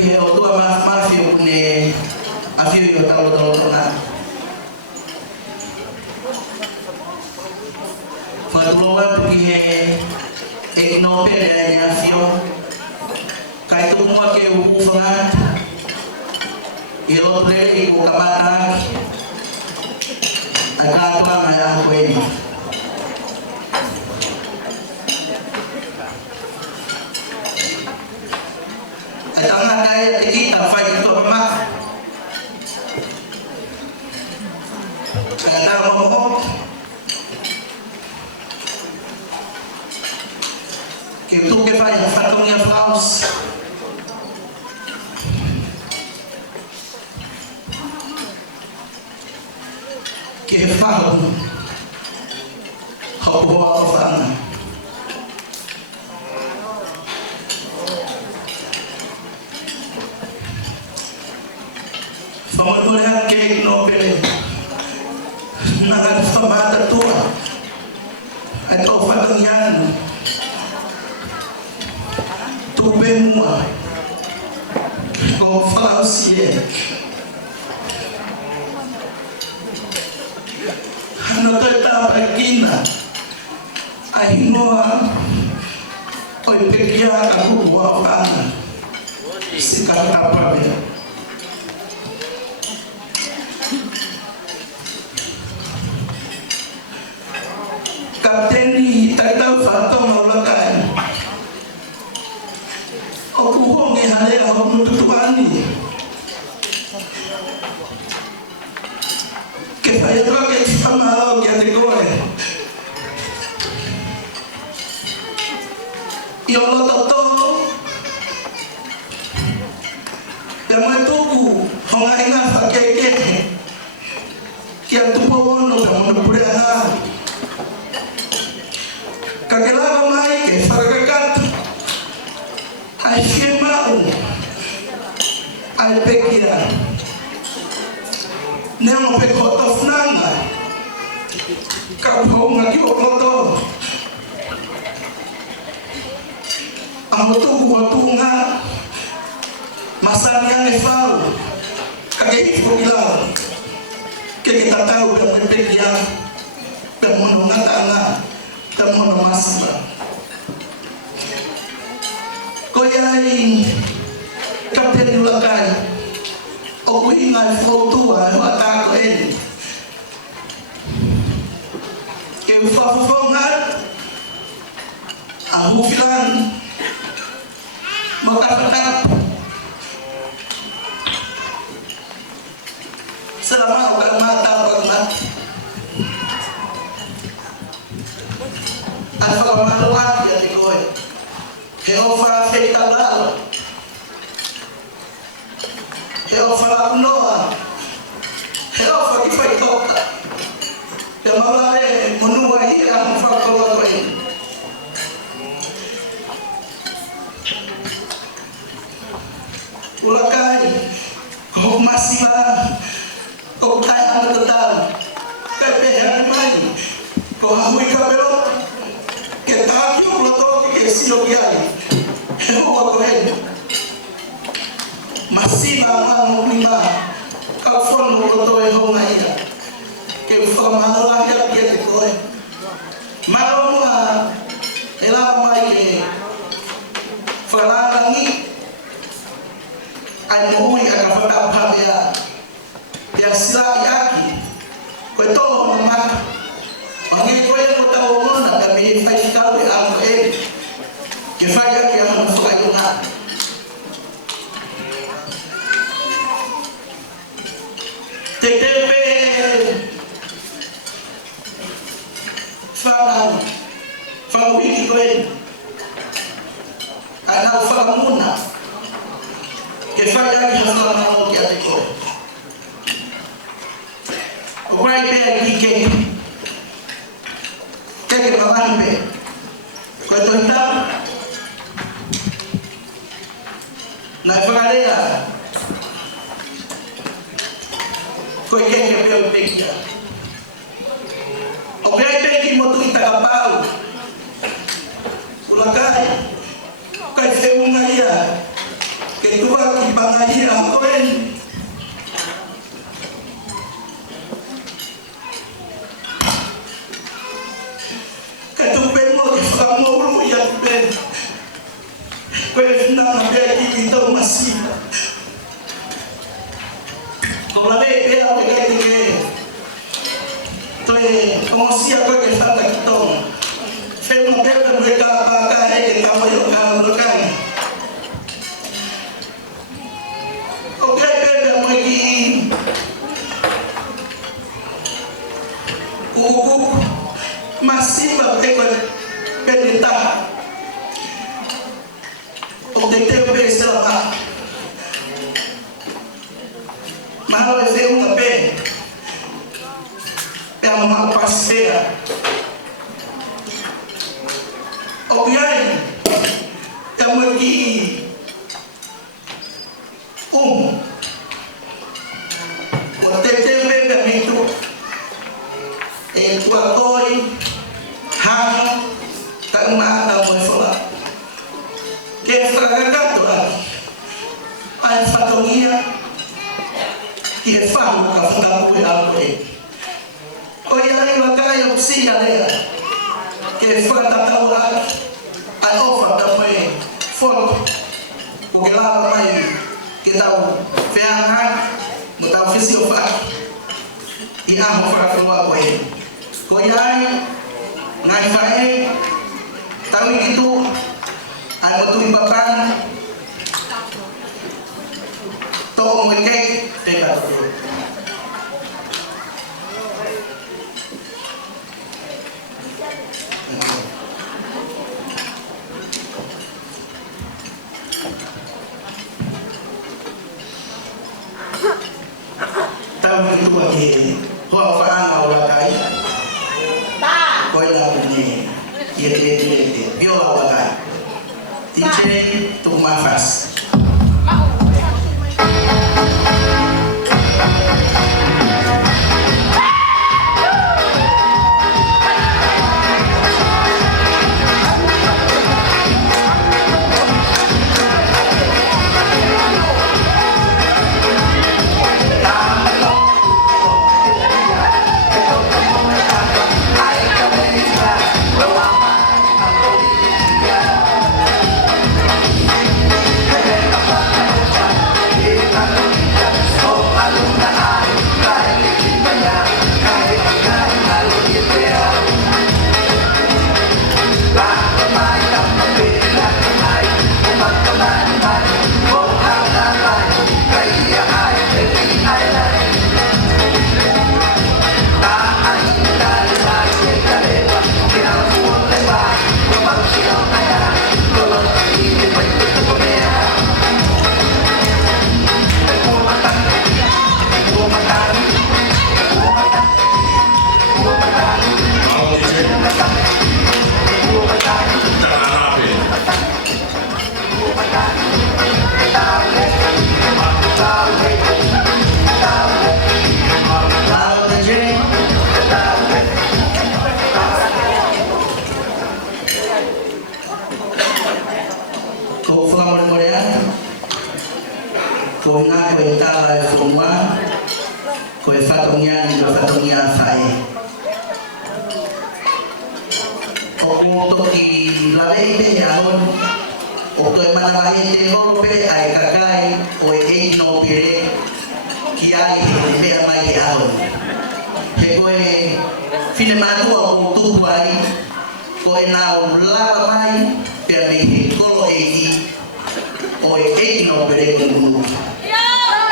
que o tua mafio ne afio yo talo na Fatuloan porque e no pere ne afio kai tu mo ke u fangat e o play ko kamata aka pa maya ko ini Atanga kaya kita fight itu mak. Kaya tahu mo. Kita tu ke fight fatungnya house. Ke fight. Hawa fan. Pematuhan kek Nobel Nagan pemata tua Atau fatangyan Tube mua Kau falausie Hano tata pagina Ahinoa Oi pegia aku wafana Sikap apa ya Kapteni taitau fato maulakan Oku hongi halea homu tutuani Kefaya roke fama au kiate goe Yolo toto Dama tuku honga inga fakeke Kia tupo wono dama nupureana Kakelaga mai ke faragakat ai firmau ai pekia nemo pe kotof nanga kapho ngaki okoto amotu watunga masanya nefau kage ikila ke kita tahu dan pekia dan monongatanga tamono masba koyai kapten ulakai o inga fotua mata ko en ke ufafongat abu filan makapatak selama orang mata banget Alfa maluan ya dikoy. Jehovah feitalal. Jehovah Noah. Jehovah kifaitoka. Jamalae menua ia mfakolo koin. Ulakai kau masih kau tanya tentang pepe hari mai kau hui kabelot Ketaki ulotoki ke silo kiai Hewa kohen Masiba ang lima Kafon ulotoy honga ida Ke ufamanola ya kiete kohen Maromua Ela mai ke Falarangi Ay muhui akafata pabia Ya sila yaki Kwe toho namak Wangi koye kota wongona kami fai kawe ang kifaya kia manufuka yunga tetepe fana wiki koe ana ufaka muna kifaya kia fana kia tiko Ukwai pia kike Keke pamampe Kwa tonta Na fagalea Kwa keke pia upekia Okwai peki motu itakapau Ulakai Kwa feunga ia tua kibangahira koen. Katupen mo kamu ya ben. Koen na ngaki kita masih. Kalau lebih dia pakai tiga. Tuh, pengosia kau kita kitong. Film mereka pakai kamu yang kamu kan. Oke, beda lagi. Kuku masih pakai pendeta. Oke, tempe selama. Mahal film apa? Yang mau pasir. Obiang yang pergi OTTB itu tuatoi hang tak mana boleh kefraga tuan ay fatonia kefam kafunga kui alkoe oyai wakaya usia lea kefraga tawa ay offer dapat folk pukela mai kita feangan muta ofisio fa iaho fra keluar koyai ngai fae tahu itu ay betul ibakan to mengkek dekat tahu itu lagi hoa faan awal kai koi lah bunyi ye bio awal kai DJ tu mafas kau nak kau entah semua kau fatungnya saya untuk di lalai ini alun untuk mana lagi di Europe ay kakai o no pire kiai ini amai di alun hekoi finematu aku tu buai kau nau lava mai permi kolo o no pire kumu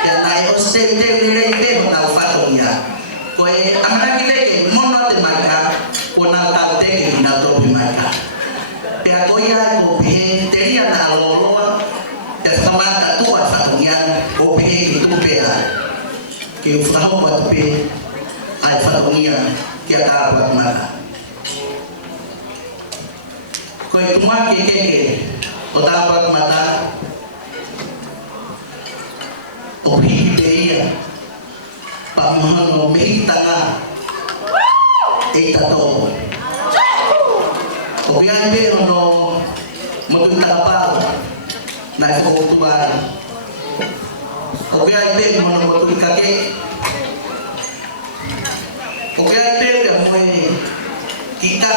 dan ay ostem de na fatungnya kau amana kita mono de maka kona taute ke na to bimaka pe atoya ko pe teria na loloa ya samanta tu fatungnya o pe itu pe ke ufao kwa pe ay fatungnya kia ta kwa maka ko ituma ke o ta kwa mata o pe ia pamahano meitanga eta to obiang be no motunta pa na ko tuan o kaya ipe mo no botu kake o kaya ipe mo kita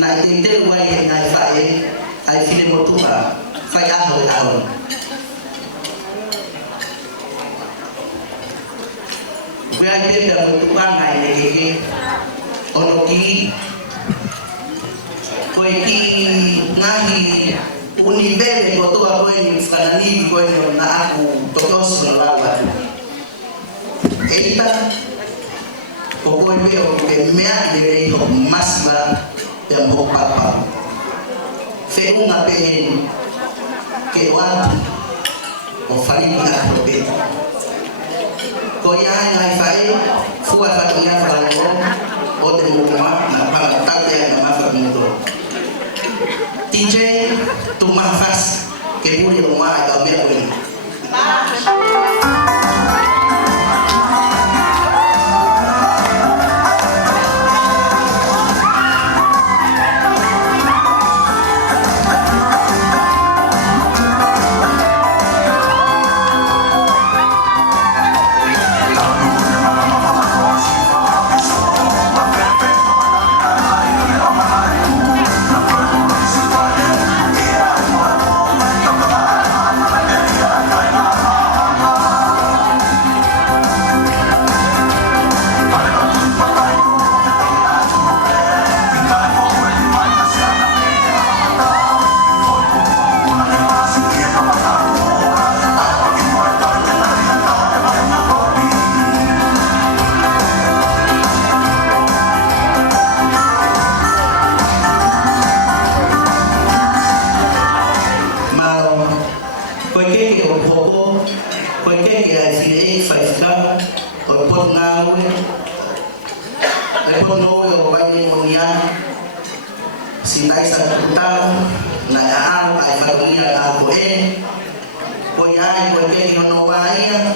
na itente wa na fae ai file mo tuba fai ahon kaya ipe mo tuba ngai nege ono ki ko ki ngahi unibebe kwa toa kwenye mfananini kwenye na aku tokosu na lawa elita kwa mbeo kemea ile hiyo masla ya mpopapa feunga peni ke watu wafariki akrobe kwa yana haifai fuwa fatunya falango ote mukuma na pala tabia na mafa mundo TJ Tumafas kebuli rumah atau biar boleh. Sintai sa tutang na aan ay pagkunya ako ko yan ko kay manowaya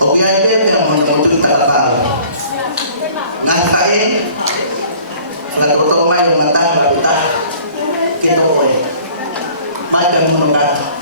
o yan pepe mo mo tutalabaw nakain na to may mata mata kito ko madam mo ka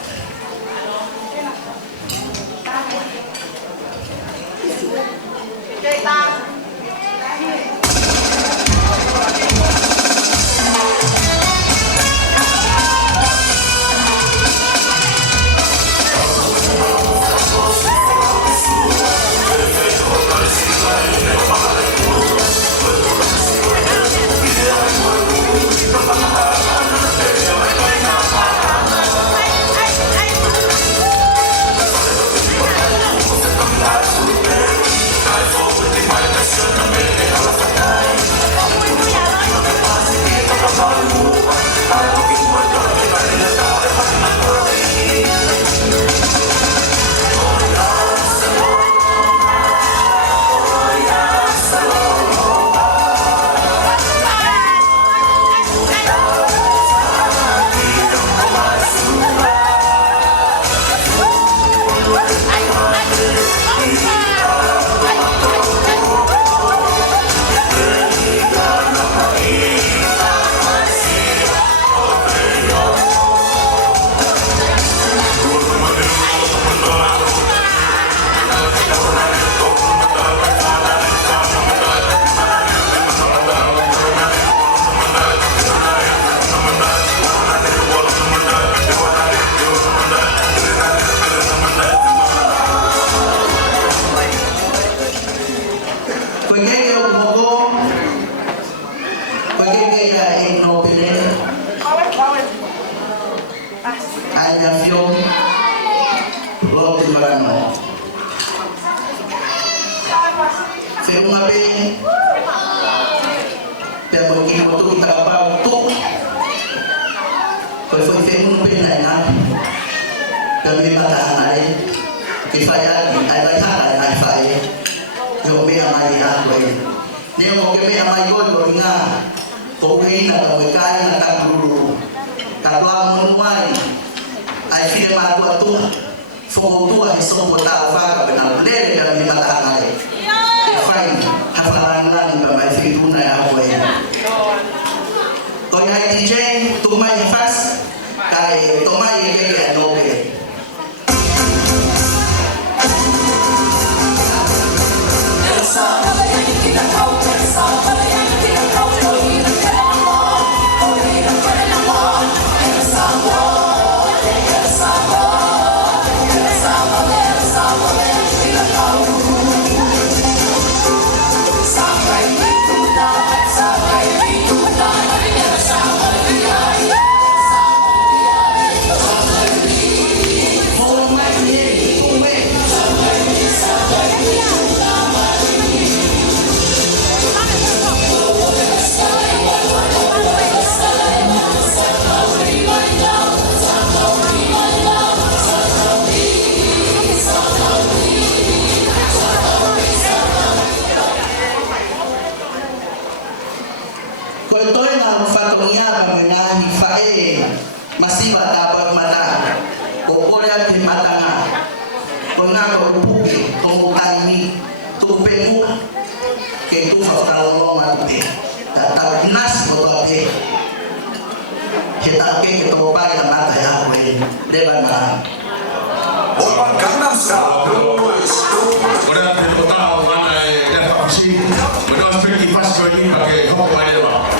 Tumay fast kay tumay kay ano masiba dapat mana kokoya ke matanga pengako buke komutani tupemu ke tu fatalo mate tatap nas motote kita ke topai na mata ya ko deba na Opa Gangnam Style. Ora te totao ana e papsi. Bueno, aspecti fast journey pakai hok mai ba.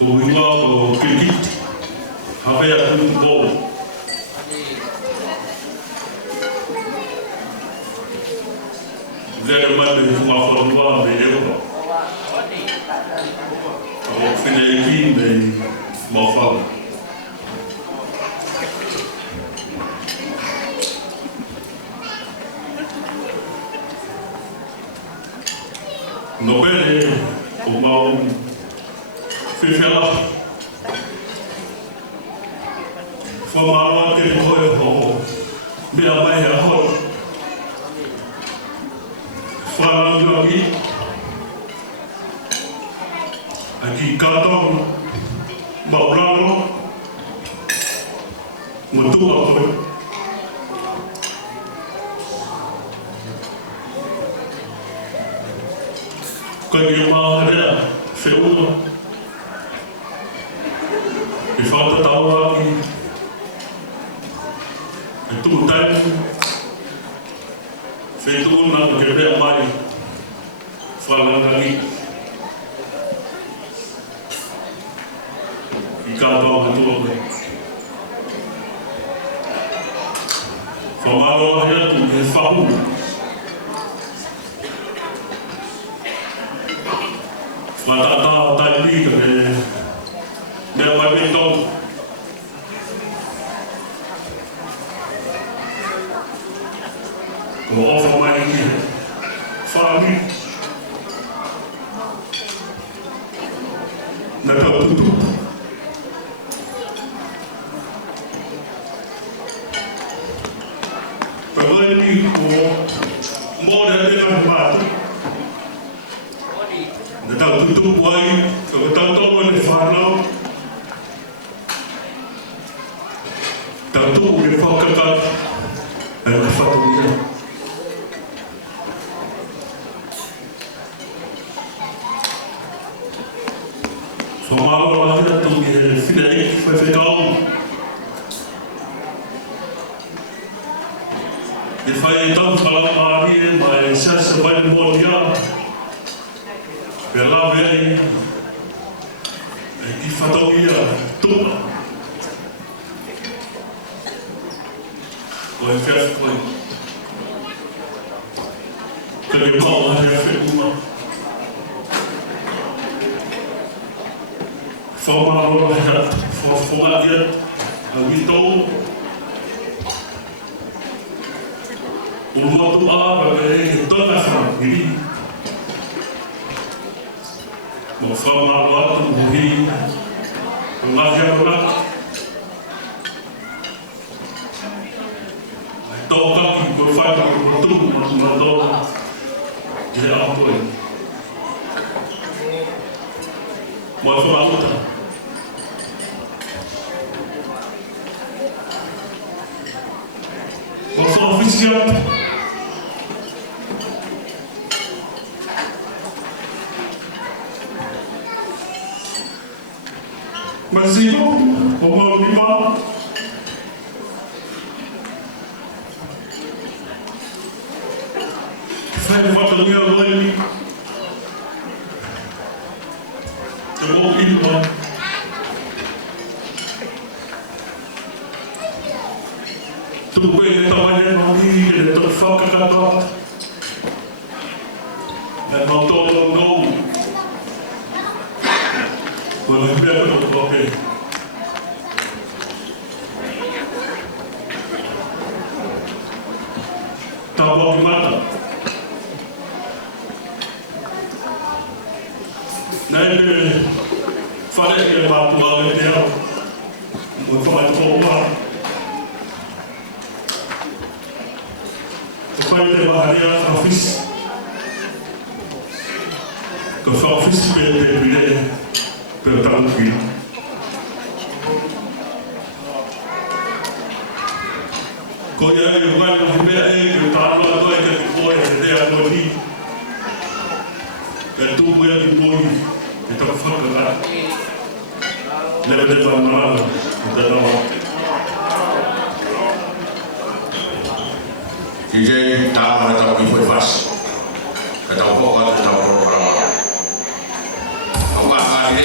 we go cricket, have a good goal. Very much for one video. Finally, the more no bene, uma fifela. Formaram aquele corredor, minha mãe errou. Falando aqui cada um, babralo, muito apoio. Quando eu mal feudo, e falta tal aqui, e tudo tem feito nada que ver mais falando ali, e cada um todo, falaram a gente e falou. Tá liga, meu pai então o offer mais fala mim na tudo para ele o modo de trabalhar Tahu tutup wai, tahu boleh faham, tahu boleh faham kakak, ada faham dia. Somal orang kita tu dia tidak tahu. Dia tahu kalau hari mai saya sebagai bodia. Pela vei e fatovia tudo o FF foi que mal a FF uma forma agora forma dia habitou o modo a ver toda a família Mau forma waktu bumi, mengajar orang, tahu kaki berfaham betul atau dia apa ini? Mau forma apa? Mau forma ofisial. Mas isso, como eu digo, sai volta do meu olho, eu vou ir lá. Tudo bem, ele trabalhando aqui, ele está foca da nota, ele não está no gol. Boleh biar okey. Tahu gimana? Nanti fare che va a vedere un po' di roba. E poi devo andare all'office. Che fa office per vedere tranquilo. Quando eu vai no BR, eu tava lá dois que foi, até a noite. Eu tô muito de boi, então falando lá. Leva de banana, então DJ tama na tahu foi fácil. Kata ko ka tahu programa. Ang mga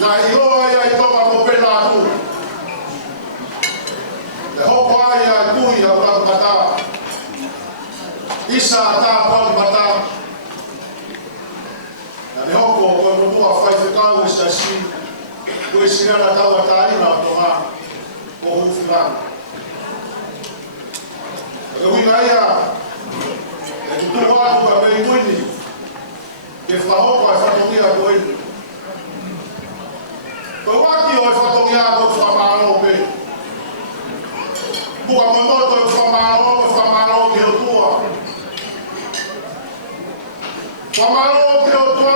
Na iloa ya itoma kisa ata kwa mata na ne hoko ko no bua fai fe kau esta si ko isi na tawa tai na toma ko hu filan ko ina ya e tu wa tu ka be mwini ke fa ho ko fa to dia ko e ko wa ki o fa to dia ko fa ma no be bua mo no to fa ma no ke o tua Famaro que eu tô,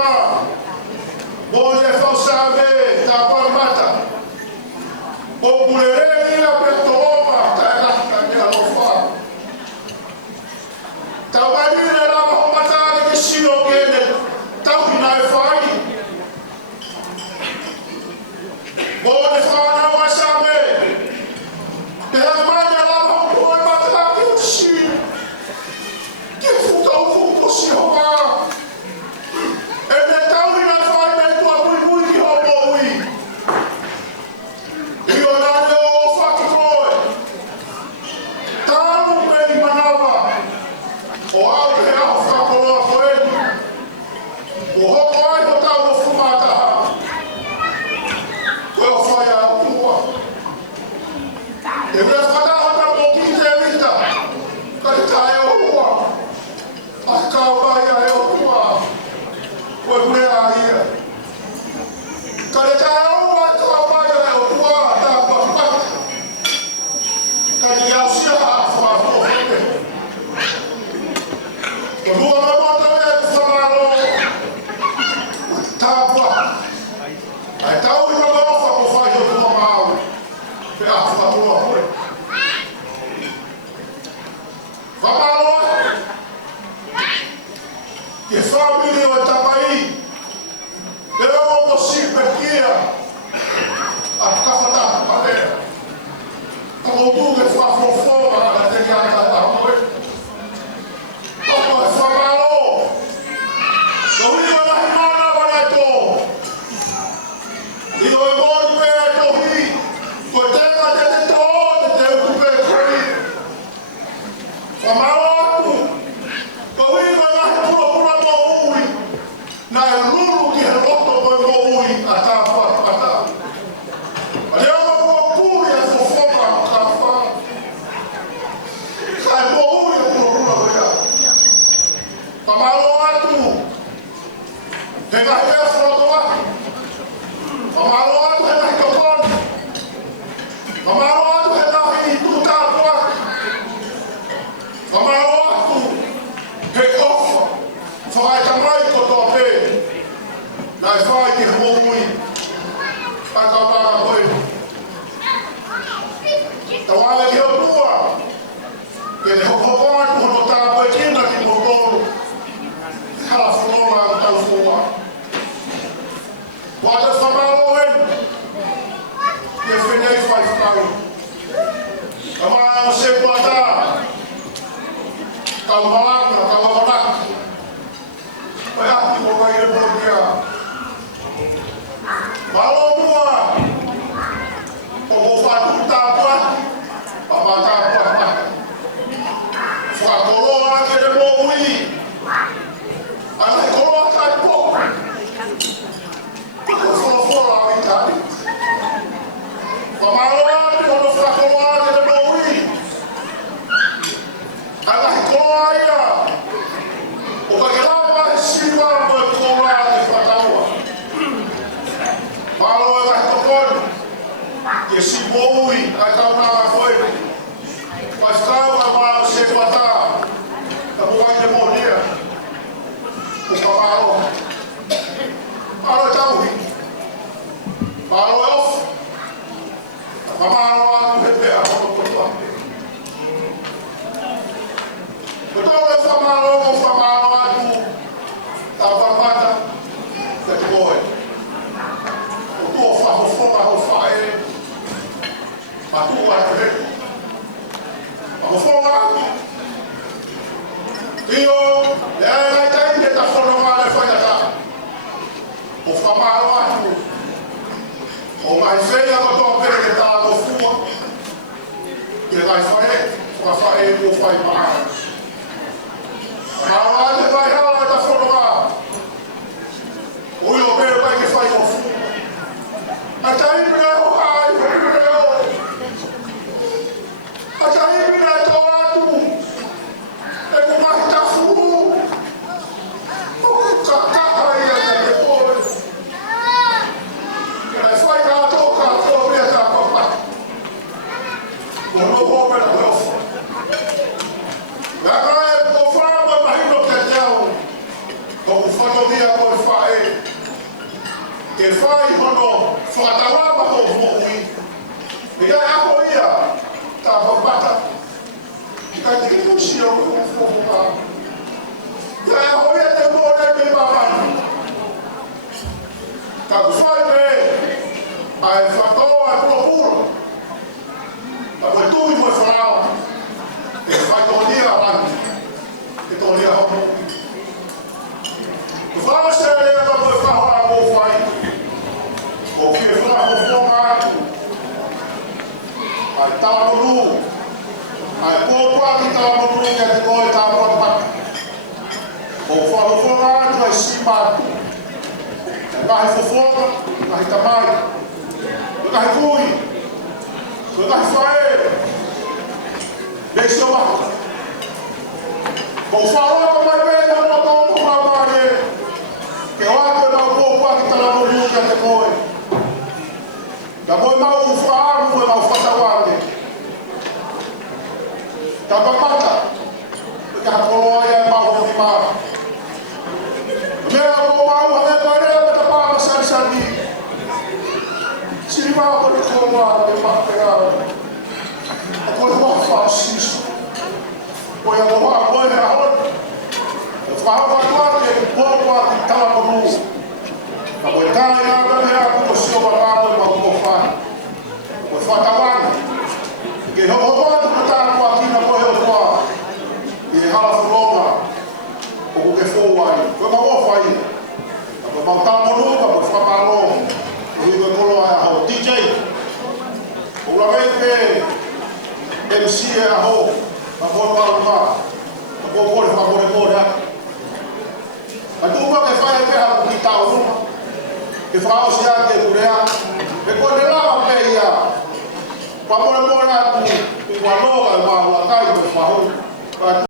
bom de saber, tá para matar. O mulher ia petoma, tá na minha lofa. Tá vai vir lá para matar que se não quer, tá o final vai. Bom de falar não vai saber. Pela manhã lá para matar que se que futa o cuco se roubar. kahi fofoka, kahi tamai, kahi kui, kahi whae, leisio waka. Kau wharoa mai mea hama tōku mamane, ke wako e mau kōpua ki tala muru kia te koe. Ka koe mau whaamu e mau whatawane. Ka papata, e ka koloa ia e mau hoki maa. Mea ko mau hame koerea me ta pāma sari. Siri maa kore kōmaa e mahpera. A koe hoa whaasisu. Koe a hoa koe a hon. E whahawa tuate e kōpua ki tala muru. Ka koe tāi āta mea kuko sioa rāo e mau kō whai. Koe whatawane. Ke hoho atu ka tākua kina koe o toa. I e hala whulonga. O ke fōwai. Koe ma wōwhai. Koe mau tāmonu, koe whakaro. Koe koe kolo ai aho. DJ. O la vei pe MC e aho. Ma koe wāluma. Ma koe kore whakore kore haki. A tūma ke whae pe haku ki tau numa. Ke whaosi a ke kurea. E koe ne lama pe ia. Whakore kore haki. Ke wanoga e wāhua kai koe whahu.